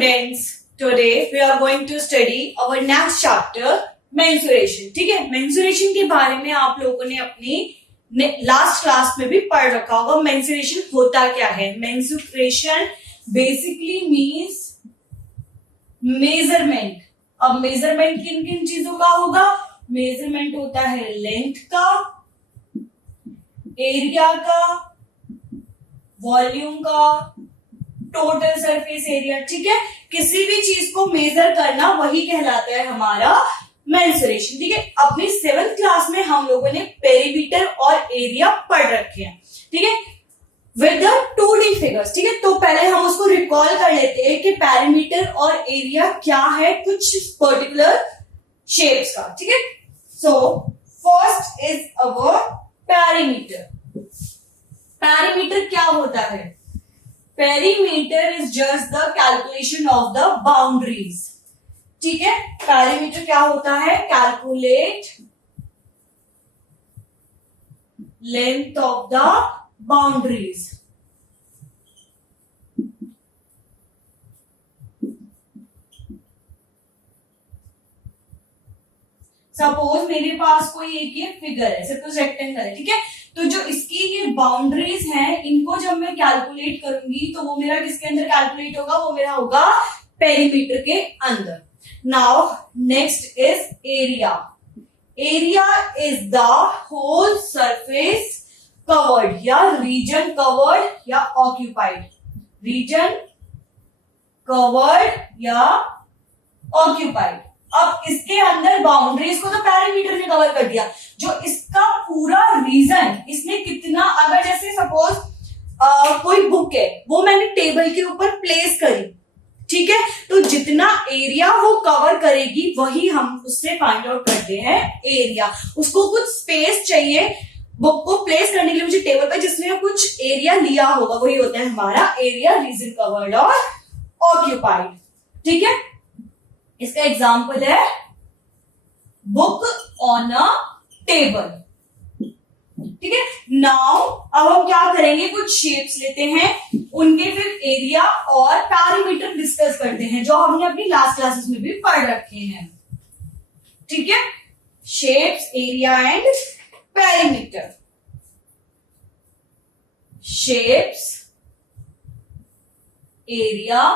students, today we are going to study our next chapter, mensuration. ठीक है, mensuration के बारे में आप लोगों ने अपनी लास्ट क्लास में भी पढ़ रखा होगा. mensuration होता क्या है? mensuration basically means measurement. अब measurement किन किन चीजों का होगा? measurement होता है length का, एरिया का, वॉल्यूम का, टोटल सरफेस एरिया. ठीक है, किसी भी चीज को मेजर करना वही कहलाता है हमारा मेंसुरेशन. ठीक है, अपनी 7th क्लास में हम लोगों ने पेरीमीटर और एरिया पढ़ रखे हैं. ठीक है, विद द 2D फिगर्स. ठीक है, तो पहले हम उसको रिकॉल कर लेते हैं कि पेरीमीटर और एरिया क्या है कुछ पर्टिकुलर शेप्स का. ठीक है, so first is our perimeter. Perimeter क्या होता है? Perimeter is just the calculation of the boundaries. ठीक है, पेरीमीटर क्या होता है? Calculate length of the boundaries. Suppose मेरे पास कोई एक ये फिगर है, सपोज रेक्टेंगल है. ठीक है, तो जो इसकी ये बाउंड्रीज हैं इनको जब मैं कैलकुलेट करूंगी तो वो मेरा किसके अंदर कैलकुलेट होगा? वो मेरा होगा पेरीमीटर के अंदर. Now next is area. Area is the whole surface covered या रीजन कवर्ड या ऑक्यूपाइड. रीजन कवर्ड या ऑक्यूपाइड. अब इसके अंदर बाउंड्रीज को तो पेरीमीटर ने कवर कर दिया. जो इसका पूरा रीजन इसने कितना, अगर जैसे सपोज कोई बुक है वो मैंने टेबल के ऊपर प्लेस करी. ठीक है, तो जितना एरिया वो कवर करेगी वही हम उससे फाइंड आउट करते हैं एरिया. उसको कुछ स्पेस चाहिए बुक को प्लेस करने के लिए मुझे टेबल पर, जिसने कुछ एरिया लिया होगा, वही होता है हमारा एरिया, रीजन कवर्ड और ऑक्यूपाइड. ठीक है, इसका एग्जाम्पल है बुक ऑन अ टेबल. ठीक है, नाउ अब हम क्या करेंगे? कुछ शेप्स लेते हैं, उनके फिर एरिया और पेरीमीटर डिस्कस करते हैं जो हमने अपनी लास्ट क्लासेस में भी पढ़ रखे हैं. ठीक है, shapes, area and perimeter. Shapes, area,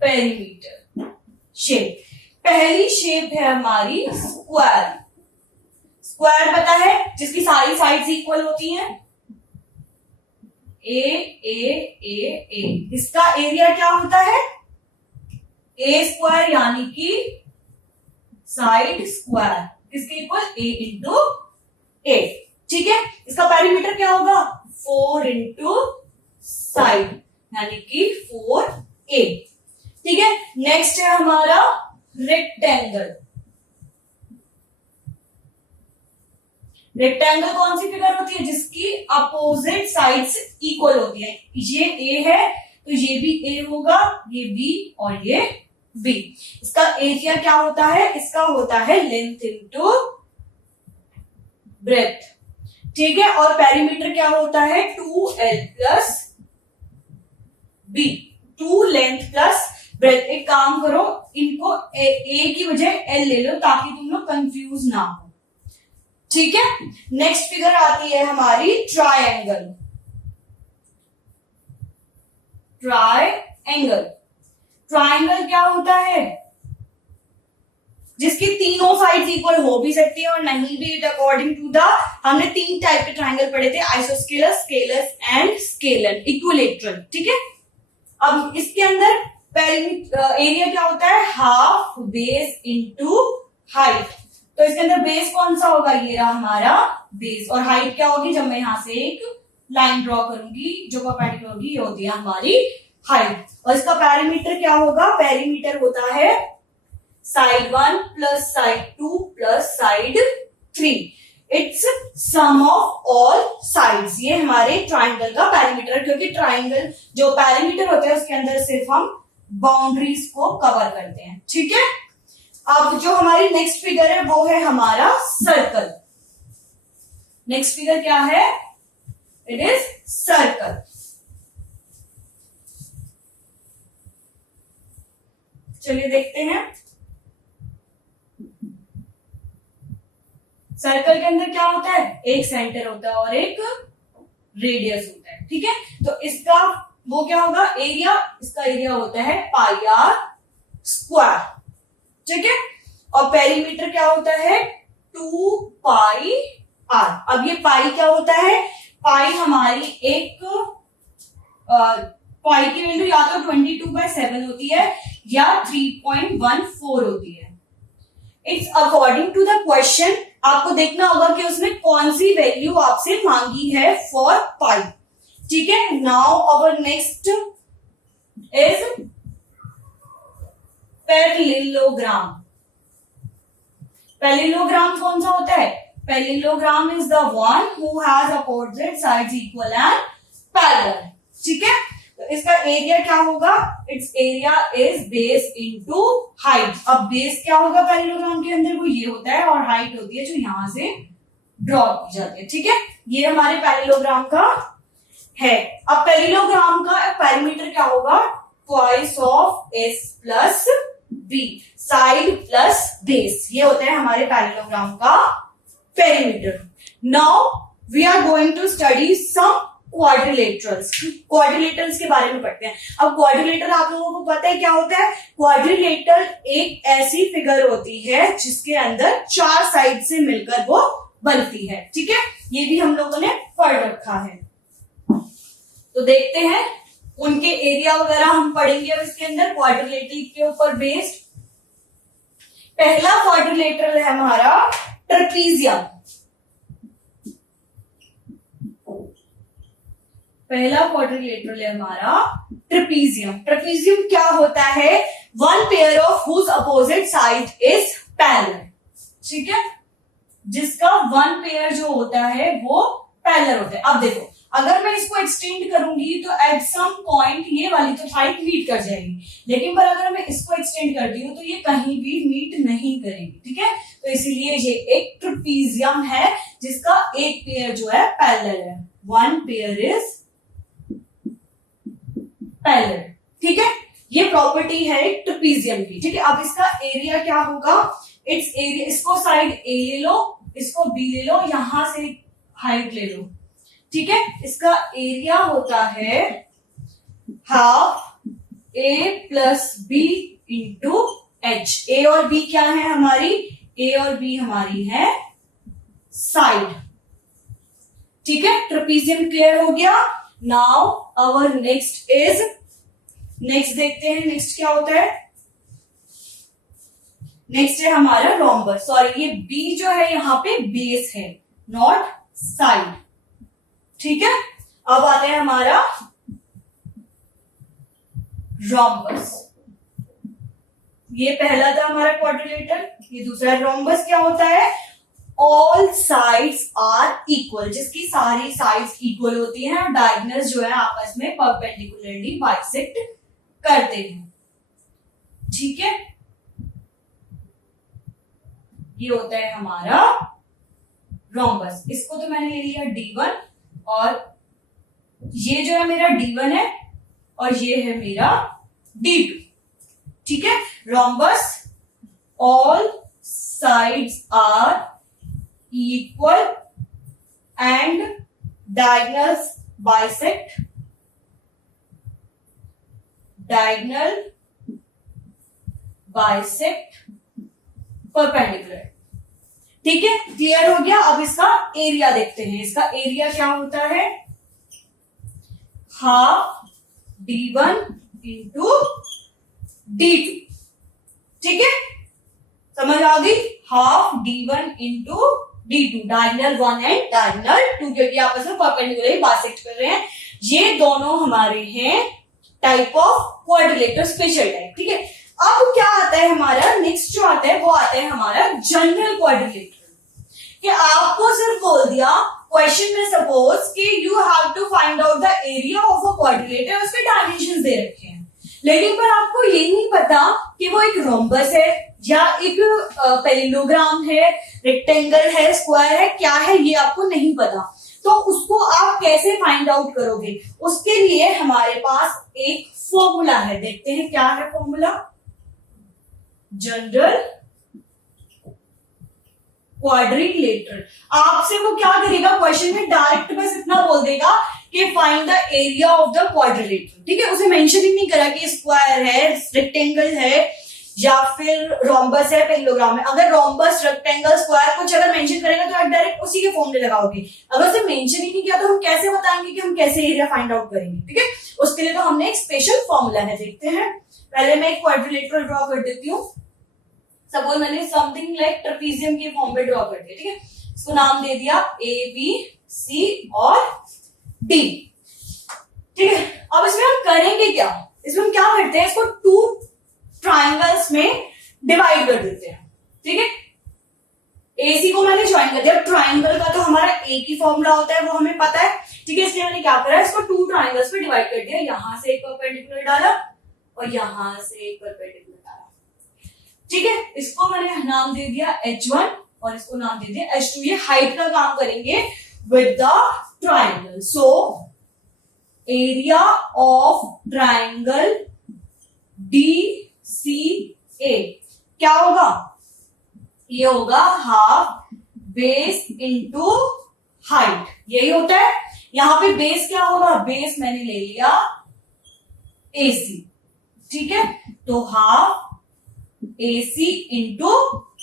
perimeter. Shape, पहली शेप है हमारी स्क्वायर. स्क्वायर पता है, जिसकी सारी साइड्स इक्वल होती हैं. ए ए ए ए. इसका एरिया क्या होता है? ए स्क्वायर, यानी कि साइड स्क्वायर. इसके इक्वल ए इंटू ए. ठीक है, इसका पेरीमीटर क्या होगा? 4 इंटू साइड, यानी कि 4a. ठीक है, नेक्स्ट है हमारा रेक्टेंगल. रेक्टेंगल कौन सी फिगर होती है? जिसकी अपोजिट साइड्स इक्वल होती है. ये ए है तो ये भी ए होगा, ये बी और ये बी. इसका एरिया क्या होता है? इसका होता है लेंथ इंटू ब्रेथ. ठीक है, और पेरीमीटर क्या होता है? 2l plus B. 2 length plus breadth. एक काम करो, इनको ए की बजाय एल ले लो ताकि तुम लोग कंफ्यूज ना हो. ठीक है, नेक्स्ट फिगर आती है हमारी ट्रायंगल. ट्रायंगल. ट्रायंगल क्या होता है? जिसकी तीनों साइड्स इक्वल हो भी सकती है और नहीं भी. अकॉर्डिंग टू द, हमने 3 टाइप के ट्रायंगल पढ़े थे, आइसोस्केलस, स्केलस एंड स्केलन, इक्विलेटरल. ठीक है, अब इसके अंदर एरिया क्या होता है? Half base into height. तो इसके अंदर बेस कौन सा होगा? ये रहा हमारा बेस. और हाइट क्या होगी? जब मैं यहां से एक लाइन ड्रॉ करूंगी जो परपेंडिकुलर होगी, ये होती है हमारी हाइट. और इसका पेरीमीटर क्या होगा? पेरीमीटर होता है side 1 plus side 2 plus side 3. It's sum of all sides. ये हमारे ट्राइंगल का पेरीमीटर, क्योंकि ट्राइंगल जो पेरीमीटर होता है उसके अंदर सिर्फ हम बाउंड्रीज को कवर करते हैं. ठीक है, अब जो हमारी नेक्स्ट फिगर है वो है हमारा सर्कल. नेक्स्ट फिगर क्या है? It is circle. Circle. Circle क्या होता है? जिसकी तीनों साइड्स इक्वल होती है. इजे ए है तो ये भी और ये बी. इसका एरिया क्या होता है? Half base into height. तो इसके अंदर बेस कौन सा होगा? ये रहा हमारा बेस. और हाइट क्या होगी? जब मैं यहां से एक लाइन ड्रॉ करूंगी जो परपेंडिकुलर होगी, ये होती है हमारी हाइट. और इसका पेरीमीटर क्या होगा? पेरीमीटर होता है side 1 plus side 2 plus side 3. It's sum of all sides. ये हमारे ट्राइंगल का पेरीमीटर, क्योंकि ट्राइंगल जो पेरीमीटर होता है उसके अंदर सिर्फ हम बाउंड्रीज को कवर करते हैं. ठीक है, अब जो हमारी नेक्स्ट फिगर है वो है हमारा सर्कल. नेक्स्ट फिगर क्या है? It is circle. चलिए देखते हैं। सर्कल के अंदर क्या होता है, एक सेंटर होता है और एक रेडियस होता है, ठीक है। तो इसका वो क्या होगा, एरिया, इसका एरिया होता है पाई आर स्क्वायर, ठीक है। और पेरीमीटर क्या होता है, 2 पाई आर। अब ये पाई क्या होता है, पाई हमारी एक पाई की वैल्यू या तो 22/7 होती है या 3.14 होती है। It's according to the question, आपको देखना होगा कि उसने कौन सी वैल्यू आपसे मांगी है फॉर पाई, ठीक है। Now our next is parallelogram. Parallelogram कौन सा होता है, parallelogram is the one who has opposite sides equal and parallel, ठीक है। तो इसका एरिया क्या होगा, it's area is base into height. अब बेस क्या होगा पैरेललोग्राम के अंदर, वो ये होता है, और हाइट होती है जो यहां से ड्रॉ की जाती है, ठीक है। ये हमारे पैरेललोग्राम का है। अब पैरेललोग्राम का पेरीमीटर क्या होगा, twice of S plus B, side plus base, ये होता है हमारे पैरेललोग्राम का perimeter. Now we are going to study some quadrilaterals. Quadrilaterals के बारे में पढ़ते हैं। अब क्वाड्रिलेटर आप लोगों को पता है क्या होता है, क्वाड्रिलेटर एक ऐसी फिगर होती है जिसके अंदर 4 साइड से मिलकर वो बनती है, ठीक है। ये भी हम लोगों ने पढ़ रखा है। तो देखते हैं उनके एरिया वगैरह हम पढ़ेंगे अब इसके अंदर क्वाड्रिलेटर के ऊपर बेस्ड। पहला क्वाड्रिलेटरल है हमारा ट्रेपीजियम। पहला क्वाड्रिलेटरल है हमारा ट्रेपीजियम। ट्रेपीजियम क्या होता है, one pair of whose opposite side is parallel, ठीक है। जिसका वन पेयर जो होता है वो पैरेलल होता है। अब देखो, अगर मैं इसको एक्सटेंड करूंगी तो एट सम पॉइंट ये वाली तो साइड मीट कर जाएगी, लेकिन पर अगर मैं इसको एक्सटेंड करती हूँ तो ये कहीं भी मीट नहीं करेगी, ठीक है। तो इसीलिए ये एक ट्रेपीजियम है जिसका एक पेयर जो है पैरेलल है, वन पेयर इज पैरेलल, ठीक है। ये प्रॉपर्टी है एक ट्रेपीजियम की, ठीक है। अब इसका एरिया क्या होगा, इट्स एरिया, इसको साइड ए ले लो, इसको बी ले लो, यहां से हाइट ले लो, ठीक है। इसका एरिया होता है हाफ ए प्लस बी इंटू एच। ए और बी क्या है हमारी, ए और बी हमारी है साइड, ठीक है। ट्रेपीजियम क्लियर हो गया। Now our next is, next देखते हैं नेक्स्ट क्या होता है। नेक्स्ट है हमारा रोम्बस। सॉरी, ये बी जो है यहाँ पे बेस है, नॉट साइड, ठीक है। अब आता है हमारा रोम्बस। ये पहला था हमारा क्वाड्रिलेटर, ये दूसरा रोम्बस क्या होता है, ऑल साइड्स आर इक्वल, जिसकी सारी साइड्स इक्वल होती हैं और डायगोनल्स जो है आपस में परपेंडिकुलरली बाइसेक्ट करते हैं, ठीक है। ये होता है हमारा रोम्बस। इसको तो मैंने ले लिया D1, और ये जो है मेरा D1 है और ये है मेरा D2, ठीक है। Rhombus, all sides are equal and diagonals bisect, diagonal bisect perpendicular, ठीक है। क्लियर हो गया। अब इसका एरिया देखते हैं। इसका एरिया क्या होता है, हाफ D1 इंटू D2, ठीक है। समझ आ गई, half D1 into D2, diagonal 1 and diagonal 2, क्योंकि आपस में परपेंडिकुलरली बाइसेक्ट कर रहे हैं। ये दोनों हमारे हैं type of quadrilateral, special type, ठीक है। अब क्या आता है हमारा नेक्स्ट जो आता है, वो आता है हमारा जनरल क्वाड्रिलेटर। कि आपको सिर्फ बोल दिया क्वेश्चन में, सपोज कि you have to find out the area of a quadrilateral, उसके डायमेंशंस दे रखे हैं, लेकिन पर आपको ये नहीं पता कि वो एक रोम्बस है या एक पैरेललोग्राम है, रेक्टेंगल है, स्क्वायर है, क्या है, ये आपको नहीं पता। तो उसको आप कैसे फाइंड आउट करोगे, उसके लिए हमारे पास एक फॉर्मूला है। देखते हैं क्या है फॉर्मूला। General quadrilateral. आपसे वो क्या करेगा, क्वेश्चन में डायरेक्ट बस इतना बोल देगा कि find the area of the quadrilateral, ठीक है। उसे मेंशन ही नहीं करा कि स्क्वायर है, रेक्टेंगल है या फिर रोम्बस है, पेंडोग्राम है। अगर रोम्बस, रेक्टेंगल, स्क्वायर कुछ अगर मेंशन करेगा तो आप डायरेक्ट उसी के फॉर्मूले लगाओगे। अगर उसे मेंशन ही नहीं किया तो हम कैसे बताएंगे कि हम कैसे एरिया फाइंड आउट करेंगे, ठीक है। उसके लिए तो हमने एक स्पेशल फॉर्मूला है, देखते हैं। पहले मैं एक क्वाड्रिलेटरल ड्रॉ कर देती हूँ। सपोज मैंने समथिंग लाइक ट्रेपीजियम के फॉर्म पे ड्रॉ कर दिया, ठीक है। इसको नाम दे दिया ए, बी, सी और डी, ठीक है। अब इसमें हम करेंगे क्या, इसमें हम क्या करते हैं, इसको 2 ट्राइंगल्स में डिवाइड कर देते हैं, ठीक है। एसी को मैंने ज्वाइन कर दिया। ट्राइंगल का तो हमारा एक ही फॉर्मूला होता है, वो हमें पता है, ठीक है। इसलिए मैंने क्या करा, इसको 2 ट्राइंगल्स में डिवाइड कर दिया। यहां से एक परपेंडिकुलर डाला और यहां से एक परपेंडिकुलर डाला, ठीक है। इसको मैंने नाम दे दिया H1 और इसको नाम दे दिया H2। ये हाइट का काम करेंगे with the triangle. So area of triangle DCA क्या होगा, ये होगा हाफ बेस इंटू हाइट, यही होता है। यहां पे बेस क्या होगा, बेस मैंने ले लिया AC, ठीक है। तो half AC into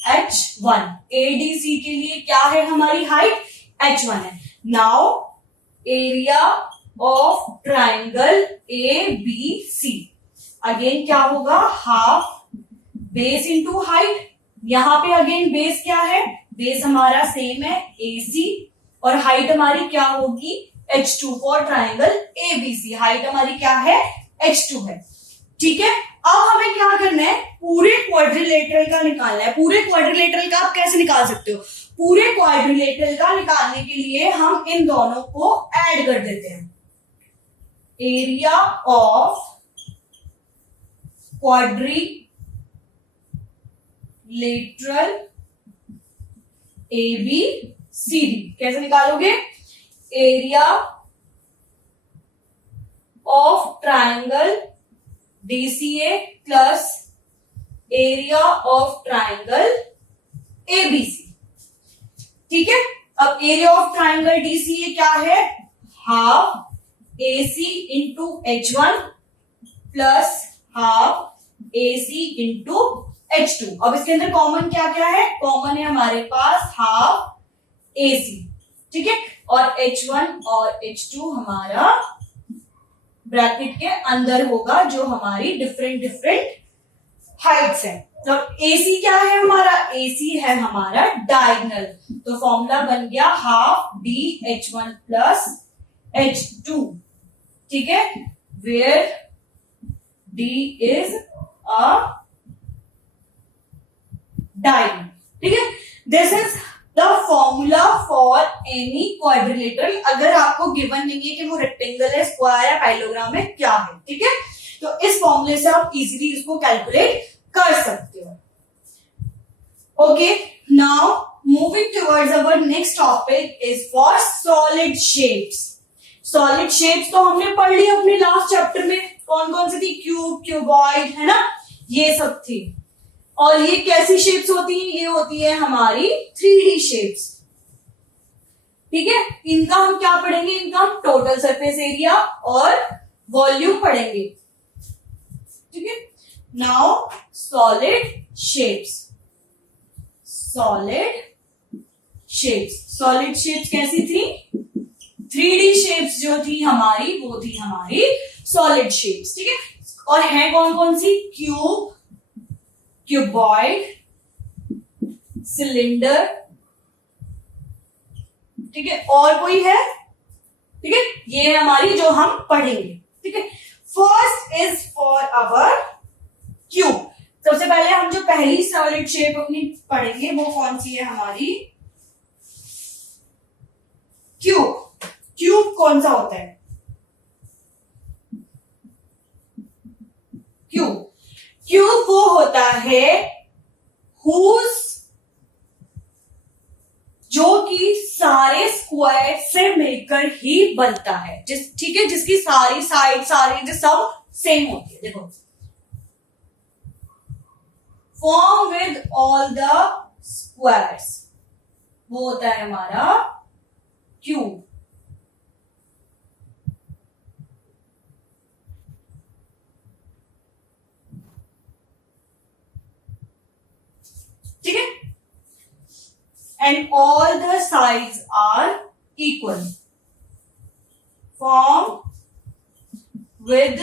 H1। ADC के लिए क्या है हमारी हाइट, H1 है। Now area of triangle ABC again क्या होगा, हाफ बेस इंटू हाइट। यहां पे अगेन बेस क्या है, बेस हमारा सेम है AC और हाइट हमारी क्या होगी H2 for triangle ABC। Height हमारी क्या है, H2 है, ठीक है। अब हमें क्या करना है, पूरे क्वाड्रिलेटरल का निकालना है। पूरे क्वाड्रिलेटरल का आप कैसे निकाल सकते हो, पूरे क्वाड्रिलेटरल का निकालने के लिए हम इन दोनों को ऐड कर देते हैं। एरिया ऑफ क्वाड्रिलेटरल ABCD कैसे निकालोगे, area of triangle DCA plus area of triangle ABC, ठीक है। अब एरिया ऑफ ट्राइंगल DCA क्या है, half AC into H1 plus half AC into H2। अब इसके अंदर कॉमन क्या क्या है, कॉमन है हमारे पास हाफ AC, ठीक है। और H1 और H2 हमारा ब्रैकेट के अंदर होगा, जो हमारी डिफरेंट हाइट्स है। तो AC क्या है हमारा, AC है हमारा डायगोनल। तो फॉर्मूला बन गया हाफ DH1 प्लस H2, ठीक है, where D is a diagonal, ठीक है। This is the formula for any quadrilateral. अगर आपको गिवन नहीं है कि वो रेक्टेंगल है, स्क्वायर है, पैरेललोग्राम है, क्या है, ठीक है। तो इस फॉर्मूले से आप इजीली इसको कैलकुलेट कर सकते हो। Okay, now moving towards our next topic is for solid shapes. Solid shapes तो हमने पढ़ ली अपने लास्ट चैप्टर में, कौन कौन सी थी, क्यूब, क्यूबॉइड, है ना, ये सब थी। और ये कैसी शेप्स होती हैं, ये होती है हमारी 3D शेप्स, ठीक है। इनका हम क्या पढ़ेंगे, इनका हम टोटल सरफेस एरिया और वॉल्यूम पढ़ेंगे, ठीक है। Now solid shapes, solid shapes कैसी थी, 3D शेप्स जो थी हमारी, वो थी हमारी सॉलिड शेप्स, ठीक है। और है कौन कौन सी, क्यूब, क्यूबॉइड, सिलेंडर, ठीक है, और कोई है, ठीक है, ये हमारी जो हम पढ़ेंगे, ठीक है। First is for our cube. सबसे पहले हम जो पहली सॉलिड शेप अपनी पढ़ेंगे वो कौन सी है हमारी, क्यूब। क्यूब कौन सा होता है, क्यूब वो होता है हुज, जो कि सारे स्क्वायर से मिलकर ही बनता है, ठीक है, जिसकी सारी साइड, सारी जो सब सेम होती है। देखो form with all the squares, वो होता है हमारा क्यूब। ठीक है, and all the sides are equal, form with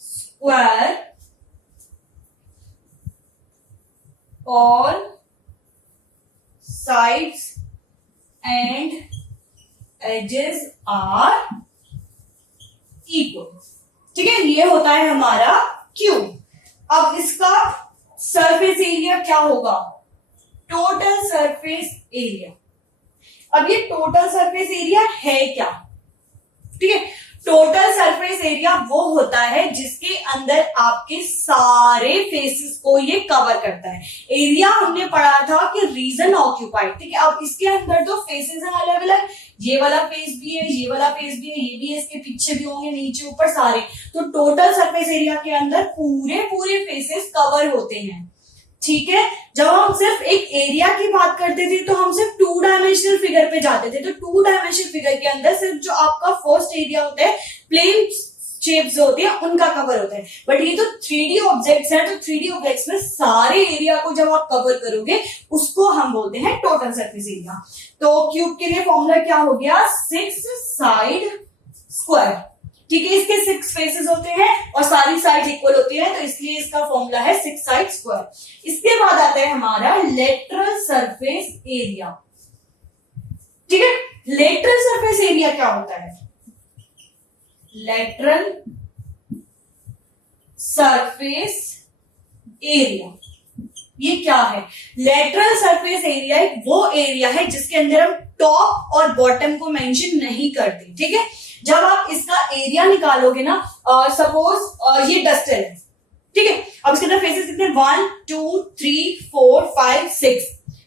square, all sides and edges are equal। ठीक है, ये होता है हमारा क्यूब। अब इसका सरफेस एरिया क्या होगा? Total surface area. अब ये टोटल सरफेस एरिया है क्या? ठीक है, टोटल सरफेस एरिया वो होता है जिसके अंदर आपके सारे फेसेस को ये कवर करता है। एरिया हमने पढ़ा था कि रीजन ऑक्यूपाइड। ठीक है, अब इसके अंदर तो फेसेस हैं अलग अलग, ये वाला फेस भी है, ये वाला फेस भी है, ये भी है, इसके पीछे भी होंगे, नीचे ऊपर सारे। तो टोटल सरफेस एरिया के अंदर पूरे फेसेस कवर होते हैं। ठीक है, जब हम सिर्फ एक एरिया की बात करते थे तो हम सिर्फ 2 डायमेंशनल फिगर पे जाते थे। तो 2 डायमेंशनल फिगर के अंदर सिर्फ जो आपका फर्स्ट एरिया होता है, प्लेन शेप्स होती है, उनका कवर होता है। बट ये तो 3D ऑब्जेक्ट्स हैं, तो 3D ऑब्जेक्ट्स में सारे एरिया को जब आप कवर करोगे उसको हम बोलते हैं टोटल सरफेस एरिया। तो क्यूब के लिए फॉर्मूला क्या हो गया? 6 साइड स्क्वायर। ठीक है, इसके 6 फेसेस होते हैं और सारी साइड इक्वल होती है, तो इसलिए इसका फॉर्मूला है 6 साइड स्क्वायर। इसके बाद आता है हमारा लेटरल सरफेस एरिया। ठीक है, लेटरल सरफेस एरिया क्या होता है? लेटरल सरफेस एरिया ये क्या है? लेटरल सरफेस एरिया एक वो एरिया है जिसके अंदर हम टॉप और बॉटम को मेंशन नहीं करते। ठीक है, जब आप इसका एरिया निकालोगे ना, सपोज ये डस्टर है, ठीक है, अब इसके अंदर फेसेस कितने? 1 2 3 4 5 6।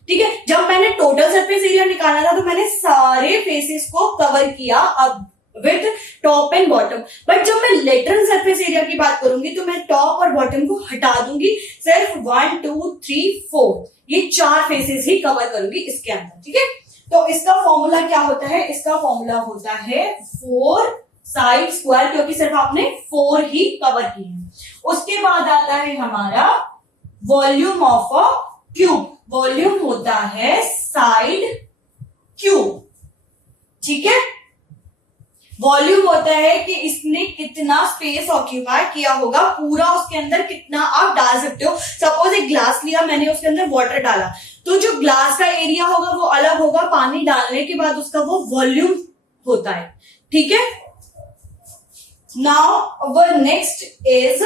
ठीक है, जब मैंने टोटल सरफेस एरिया निकाला था तो मैंने सारे फेसेस को कवर किया अब with top and bottom. But जब मैं लेटरल सरफेस एरिया की बात करूंगी तो मैं टॉप और बॉटम को हटा दूंगी, सिर्फ 1 2 3 4 ये 4 फेसेस ही कवर करूंगी इसके अंदर। ठीक है, तो इसका फॉर्मूला क्या होता है? इसका फॉर्मूला होता है 4 साइड स्क्वायर, क्योंकि सिर्फ आपने 4 ही कवर किए हैं। उसके बाद आता है हमारा volume of a cube. Volume होता है साइड क्यूब। ठीक है, वॉल्यूम होता है कि इसने कितना स्पेस ऑक्यूपाई किया होगा, पूरा उसके अंदर कितना आप डाल सकते हो। सपोज एक ग्लास लिया मैंने, उसके अंदर वाटर डाला, तो जो ग्लास का एरिया होगा वो अलग होगा, पानी डालने के बाद उसका वो वॉल्यूम होता है। ठीक है, now our next is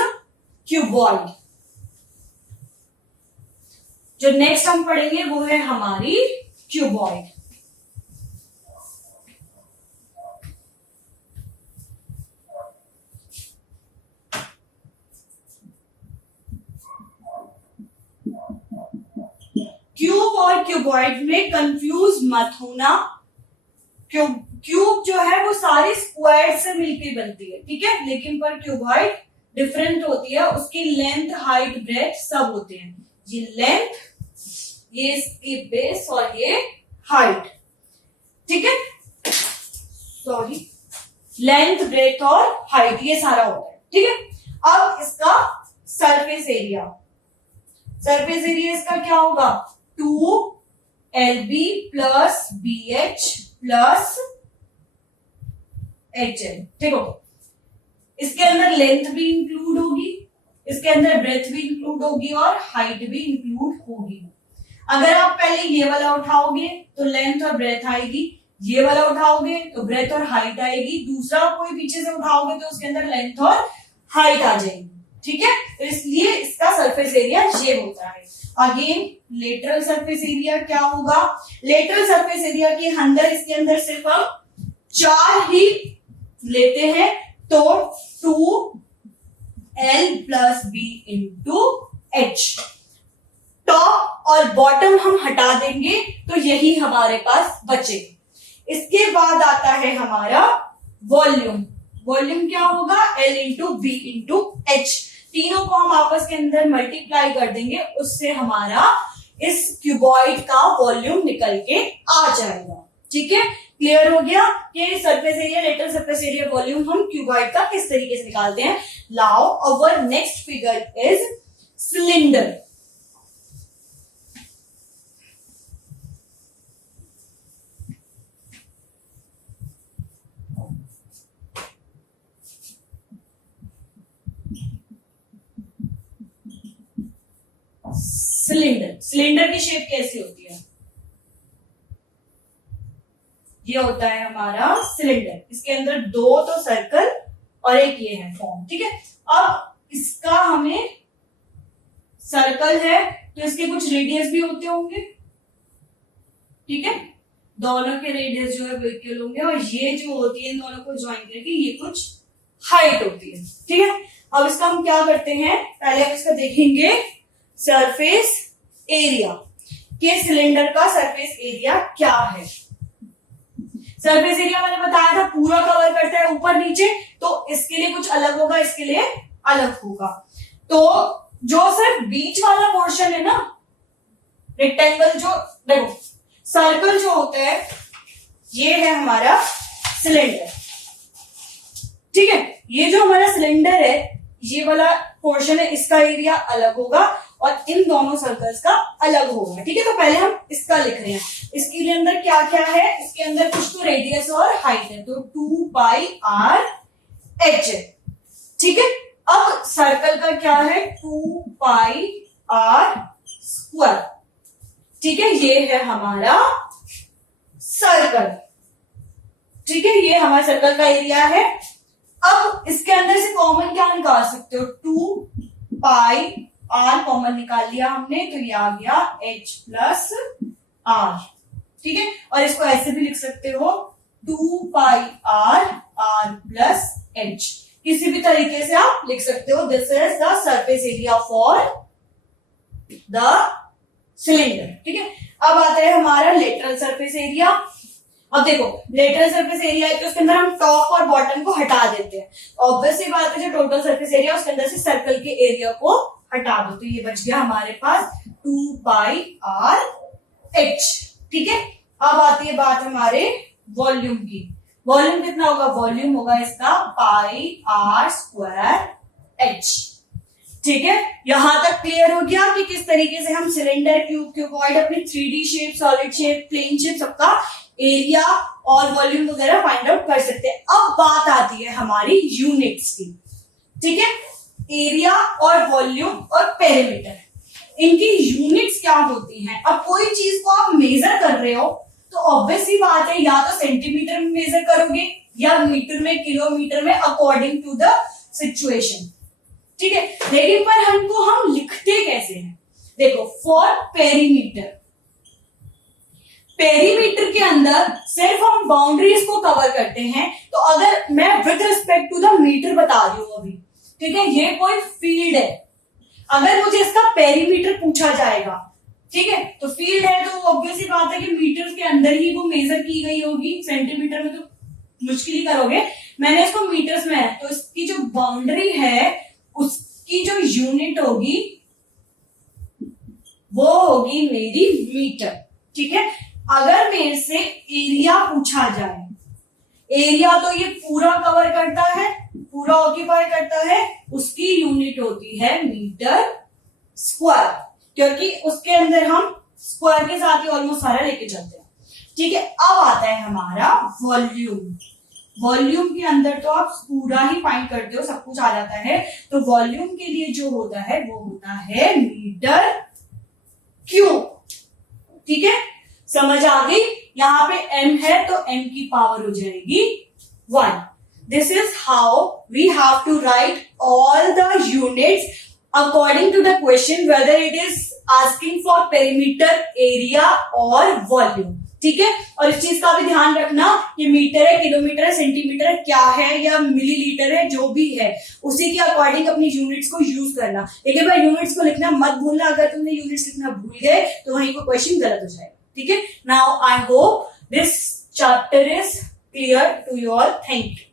cuboid. जो नेक्स्ट हम पढ़ेंगे वो है हमारी क्यूबॉइड। क्यूब और क्यूबॉइड में कंफ्यूज मत होना। क्यूब जो है वो सारी स्क्वायर से मिलकर बनती है, ठीक है, लेकिन पर क्यूबॉइड डिफरेंट होती है, उसकी लेंथ हाइट ब्रेथ सब होते हैं। ये लेंथ, ये इसकी बेस और ये हाइट। ठीक है, सॉरी, लेंथ ब्रेथ और हाइट ये सारा होता है। ठीक है, अब इसका सरफेस एरिया, सरफेस एरिया इसका क्या होगा? 2LB plus BH plus HL। देखो, इसके अंदर लेंथ भी इंक्लूड होगी, इसके अंदर ब्रेथ भी इंक्लूड होगी और हाइट भी इंक्लूड होगी। अगर आप पहले ये वाला उठाओगे तो लेंथ और ब्रेथ आएगी, ये वाला उठाओगे तो ब्रेथ और हाइट आएगी, दूसरा कोई पीछे से उठाओगे तो उसके अंदर लेंथ और हाइट आ जाएगी। ठीक है, तो इसलिए इसका सरफेस एरिया ये होता है। अगेन लेटरल सरफेस एरिया क्या होगा? लेटरल सरफेस एरिया के अंदर, इसके अंदर सिर्फ हम 4 ही लेते हैं, तो 2L plus B into H। Top और बॉटम हम हटा देंगे तो यही हमारे पास बचे। इसके बाद आता है हमारा वॉल्यूम। वॉल्यूम क्या होगा? L into B into H। तीनों को हम आपस के अंदर मल्टीप्लाई कर देंगे, उससे हमारा इस क्यूबॉइड का वॉल्यूम निकल के आ जाएगा। ठीक है, क्लियर हो गया कि surface area, lateral surface area, volume हम क्यूबॉइड का किस तरीके से निकालते हैं। Now our next figure is cylinder. Cylinder, cylinder की शेप कैसी होती है? ये होता है हमारा सिलेंडर। इसके अंदर दो तो सर्कल और एक ये है फॉर्म। ठीक है, अब इसका हमें सर्कल है तो इसके कुछ रेडियस भी होते होंगे। ठीक है, दोनों के रेडियस जो है वो इक्वल होंगे और ये जो होती है इन दोनों को ज्वाइन करके ये कुछ हाइट होती है। ठीक है, अब इसका हम क्या करते हैं, पहले हम इसका देखेंगे सरफेस एरिया के सिलेंडर का सरफेस एरिया क्या है। सरफेस एरिया मैंने बताया था पूरा कवर करता है ऊपर नीचे, तो इसके लिए कुछ अलग होगा, इसके लिए अलग होगा। तो जो सिर्फ बीच वाला पोर्शन है ना, रेक्टेंगल, जो देखो सर्कल जो होता है ये है हमारा सिलेंडर। ठीक है, ये जो हमारा सिलेंडर है ये वाला पोर्शन है, इसका एरिया अलग होगा और इन दोनों सर्कल्स का अलग होगा। ठीक है, तो पहले हम इसका लिख रहे हैं। इसके अंदर क्या क्या है, इसके अंदर कुछ तो रेडियस और हाइट है, तो 2 पाई आर एच है। ठीक है, अब सर्कल का क्या है, 2 पाई आर स्क्वायर। ठीक है, ये है हमारा सर्कल। ठीक है, ये हमारा सर्कल का एरिया है। अब इसके अंदर से कॉमन क्या निकाल सकते हो, 2 पाई आर कॉमन निकाल लिया हमने, तो ये आ गया h प्लस आर। ठीक है, और इसको ऐसे भी लिख सकते हो 2 पाई आर प्लस h, किसी भी तरीके से आप लिख सकते हो। This is the surface area for the cylinder. ठीक है, अब आता है हमारा लेटरल सरफेस एरिया। अब देखो लेटरल सरफेस एरिया है तो उसके अंदर हम टॉप और बॉटम को हटा देते हैं। ऑब्वियसली बात है जो टोटल सरफेस एरिया उसके अंदर से सर्कल के एरिया को हटा दो, तो ये बच गया हमारे पास 2 पाई आर एच। ठीक है, अब आती है बात हमारे वॉल्यूम की। वॉल्यूम कितना होगा, वॉल्यूम होगा इसका पाई आर स्क्वायर एच। ठीक है, यहां तक क्लियर हो गया कि किस तरीके से हम सिलेंडर, क्यूब, क्यूबॉइड, अपनी 3D shape, solid shape, plane shape, सबका एरिया और वॉल्यूम वगैरह फाइंड आउट कर सकते हैं। अब बात आती है हमारी यूनिट्स की। ठीक है, एरिया और वॉल्यूम और पेरीमीटर, इनकी यूनिट्स क्या होती हैं। अब कोई चीज को आप मेजर कर रहे हो तो ऑब्वियसली बात है या तो सेंटीमीटर में मेजर करोगे या मीटर में, किलोमीटर में, अकॉर्डिंग टू द सिचुएशन। ठीक है, लेकिन पर हमको हम लिखते कैसे हैं, देखो फॉर पेरीमीटर, पेरीमीटर के अंदर सिर्फ हम बाउंड्रीज को कवर करते हैं। तो अगर मैं with respect to the meter बता रही हूं अभी, ठीक है, ये कोई फील्ड है, अगर मुझे इसका पेरीमीटर पूछा जाएगा, ठीक है, तो फील्ड है तो ऑब्वियसली बात है कि मीटर के अंदर ही वो मेजर की गई होगी, सेंटीमीटर में तो मुश्किल ही करोगे। मैंने इसको मीटर्स में है तो इसकी जो बाउंड्री है उसकी जो यूनिट होगी वो होगी मेरी मीटर। ठीक है, अगर मेरे से एरिया पूछा जाए, एरिया तो ये पूरा कवर करता है, पूरा ऑक्यूपाई करता है, उसकी यूनिट होती है मीटर स्क्वायर, क्योंकि उसके अंदर हम स्क्वायर के साथ ही ऑलमोस्ट सारा लेके चलते हैं। ठीक है, अब आता है हमारा वॉल्यूम। वॉल्यूम के अंदर तो आप पूरा ही फाइंड करते हो, सब कुछ आ जाता है। तो वॉल्यूम के लिए जो होता है वो होता है मीटर क्यूब। ठीक है, समझ आ गई। यहां पे m है तो m की पावर हो जाएगी 1। This is how we have to write all the units according to the question, whether it is asking for perimeter, area और वॉल्यूम। ठीक है, और इस चीज का भी ध्यान रखना कि मीटर है, किलोमीटर है, सेंटीमीटर है, क्या है या मिलीलीटर है, जो भी है उसी के अकॉर्डिंग अपनी यूनिट्स को यूज करना। लेकिन भाई यूनिट्स को लिखना मत भूलना, अगर तुमने यूनिट्स लिखना भूल गए तो वहीं को क्वेश्चन गलत हो जाएगा। ठीक है, now I hope this chapter is clear to you all. Thank you.